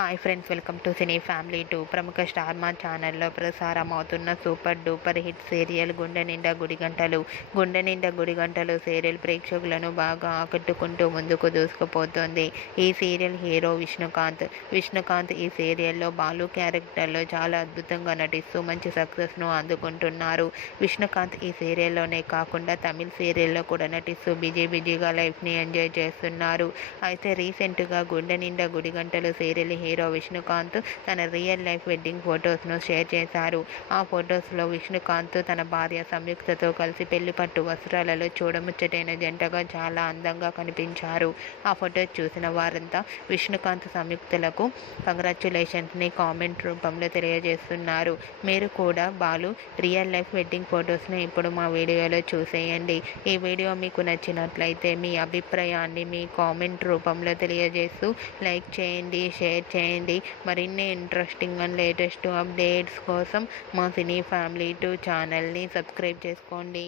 Hi friends, welcome to cine family 2. ప్రముఖ star మా ఛానల్లో ప్రసారం అవుతున్న సూపర్ డూపర్ హిట్ సీరియల్ గుండె నిండా గుడిగంటలు. గుండె నిండా గుడిగంటలు సీరియల్ ప్రేక్షకులను బాగా ఆకట్టుకుంటూ ముందుకు దూసుకుపోతోంది. ఈ సీరియల్ హీరో విష్ణుకాంత్ ఈ సీరియల్లో బాలు క్యారెక్టర్లో చాలా అద్భుతంగా నటిస్తూ మంచి సక్సెస్ను అందుకుంటున్నారు. విష్ణుకాంత్ ఈ సీరియల్లోనే కాకుండా తమిళ్ సీరియల్లో కూడా నటిస్తూ బిజీగా లైఫ్ని ఎంజాయ్ చేస్తున్నారు. అయితే రీసెంట్గా గుండె నిండా గుడిగంటలు సీరియల్ హీరో విష్ణుకాంత్ తన రియల్ లైఫ్ వెడ్డింగ్ ఫొటోస్ను షేర్ చేశారు. ఆ ఫొటోస్లో విష్ణుకాంత్ తన భార్య సంయుక్తతో కలిసి పెళ్లిపట్టు వస్త్రాలలో చూడముచ్చటైన జంటగా చాలా అందంగా కనిపించారు. ఆ ఫొటోస్ చూసిన వారంతా విష్ణుకాంత్ సంయుక్తలకు కంగ్రాచ్యులేషన్స్ని కామెంట్ రూపంలో తెలియజేస్తున్నారు. మీరు కూడా బాలు రియల్ లైఫ్ వెడ్డింగ్ ఫొటోస్ను ఇప్పుడు మా వీడియోలో చూసేయండి. ఈ వీడియో మీకు నచ్చినట్లయితే మీ అభిప్రాయాన్ని మీ కామెంట్ రూపంలో తెలియజేస్తూ లైక్ చేయండి, షేర్ చేయండి. మరిన్ని ఇంట్రెస్టింగ్ అండ్ లేటెస్ట్ అప్డేట్స్ కోసం మా సినీ ఫ్యామిలీ 2 ఛానల్ని సబ్స్క్రైబ్ చేసుకోండి.